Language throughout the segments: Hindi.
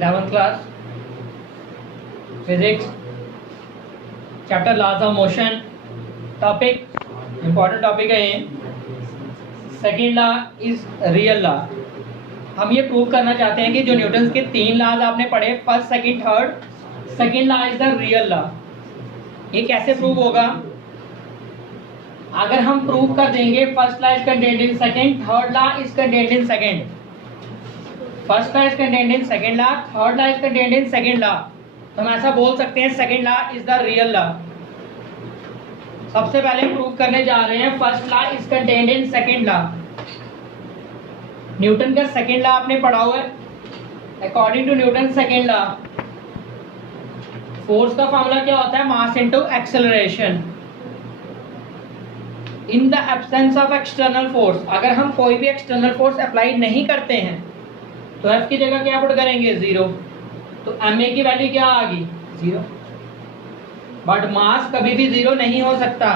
11th class physics chapter laws of motion topic important topic है ये। Second law is real law. हम ये प्रूव करना चाहते हैं कि जो न्यूटन के 3 लॉज आपने पढ़े, first second third, second law is the real law. ये कैसे प्रूव होगा? अगर हम प्रूव कर देंगे first law is contained in second, third law is contained in second, first law is contained in second law, third law is contained in second law, तो हम ऐसा बोल सकते हैं second law is the real law. सबसे पहले प्रूव करने जा रहे हैं first law is contained in second law. Newton का सेकेंड लॉ आपने पढ़ा हुआ है। According to Newton second law, force का फॉर्मूला क्या होता है? Mass into acceleration. In the absence of external force, अगर हम कोई भी एक्सटर्नल फोर्स अप्लाई नहीं करते हैं तो एफ की जगह क्या पुट करेंगे? 0। तो एम ए की वैल्यू क्या आ गई? 0। बट मास कभी भी 0 नहीं हो सकता।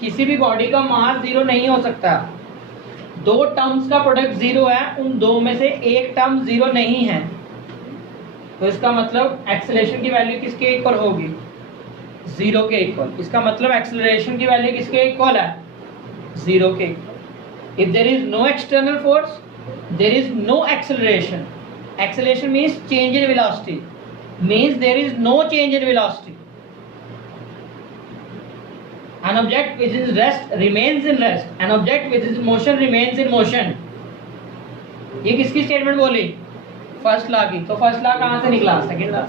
किसी भी बॉडी का मास 0 नहीं हो सकता। दो टर्म्स का प्रोडक्ट 0 है, उन दो में से एक टर्म 0 नहीं है, तो इसका मतलब एक्सेलरेशन की वैल्यू किसके इक्वल होगी? 0 के इक्वल। इसका मतलब एक्सेलरेशन की वैल्यू किसके इक्वल है? 0 के equal. If there is no external force, there is no acceleration. Acceleration means change in velocity, means there is no change in velocity. An object which is rest remains in rest. An object which is in motion remains in motion. ये किसकी स्टेटमेंट बोली? फर्स्ट लॉ की। तो फर्स्ट लॉ कहाँ से निकला? Second law.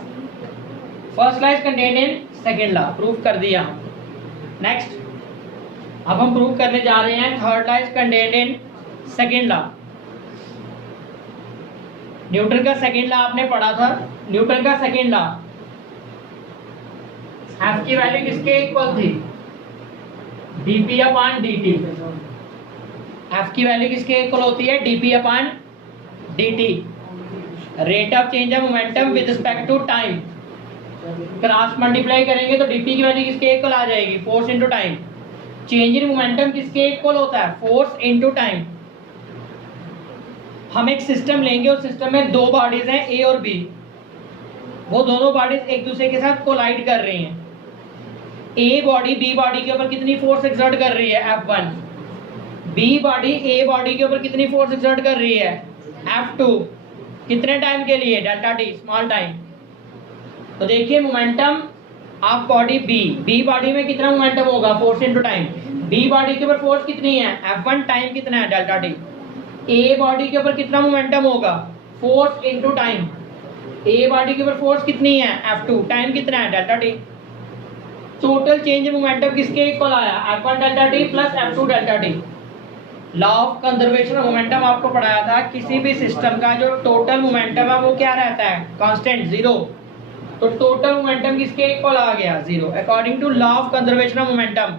First law is contained in second law, prove कर दिया। नेक्स्ट, अब हम प्रूव करने जा रहे हैं third law is contained in second law. Newton का सेकेंड लॉ आपने पढ़ा था। न्यूटन का सेकेंड लॉ, एफ की वैल्यू किसके इक्वल थी? dp upon dt। f की वैल्यू किसके इक्वल होती है? dp upon dt। Rate of change of momentum with respect to time, cross multiply करेंगे तो dp की वैल्यू किसके इक्वल आ जाएगी? Force into time. Change in momentum किसके इक्वल होता है? Force into time. हम एक सिस्टम लेंगे, उस सिस्टम में दो बॉडीज हैं ए और बी। वो दोनों बॉडीज एक दूसरे के साथ कोलाइड कर रही हैं। ए बॉडी बी बॉडी के ऊपर कितनी फोर्स एक्सर्ट कर रही है? F1। B body a body के ऊपर कितनी फोर्स एक्सर्ट कर रही है? F2। कितने टाइम के लिए? Delta T, small time. तो देखिए momentum of body B body में कितना मोमेंटम होगा? Force into time. B body के ऊपर फोर्स कितनी है? F1। टाइम कितना है? Delta T. ए बॉडी के ऊपर कितना मोमेंटम होगा? Force into time. A body के ऊपर फोर्स कितनी है? F2। टाइम कितना है? Delta T. Total change in momentum किसके इक्वल आया? F1 delta T plus F2 delta T. Law of conservation of momentum आपको पढ़ाया था। किसी भी सिस्टम का जो टोटल मोमेंटम है वो क्या रहता है? कांस्टेंट, 0। तो टोटल मोमेंटम किसके इक्वल आ गया? 0। According to law of conservation of momentum,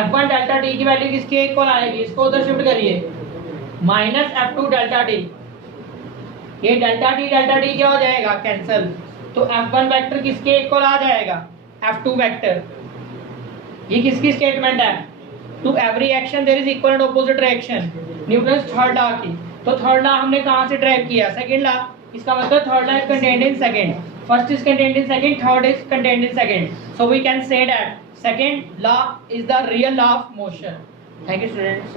F1 delta t की वैल्यू किसके इक्वल आएगी? इसको उधर शिफ्ट करिए, माइनस F2 डेल्टा टी। ये डेल्टा टी क्या हो जाएगा? कैंसिल। तो F1 वेक्टर किसके इक्वल आ जाएगा? F2 vector. ये किसकी स्टेटमेंट है? To every action there is equal and opposite reaction, Newton's third law की। तो थर्ड लॉ हमने कहां से ड्राइव किया? Second law. इसका मतलब third law is contained in second, first is contained in second, third is contained in second. So we can say that second law is the real law of motion. Thank you students.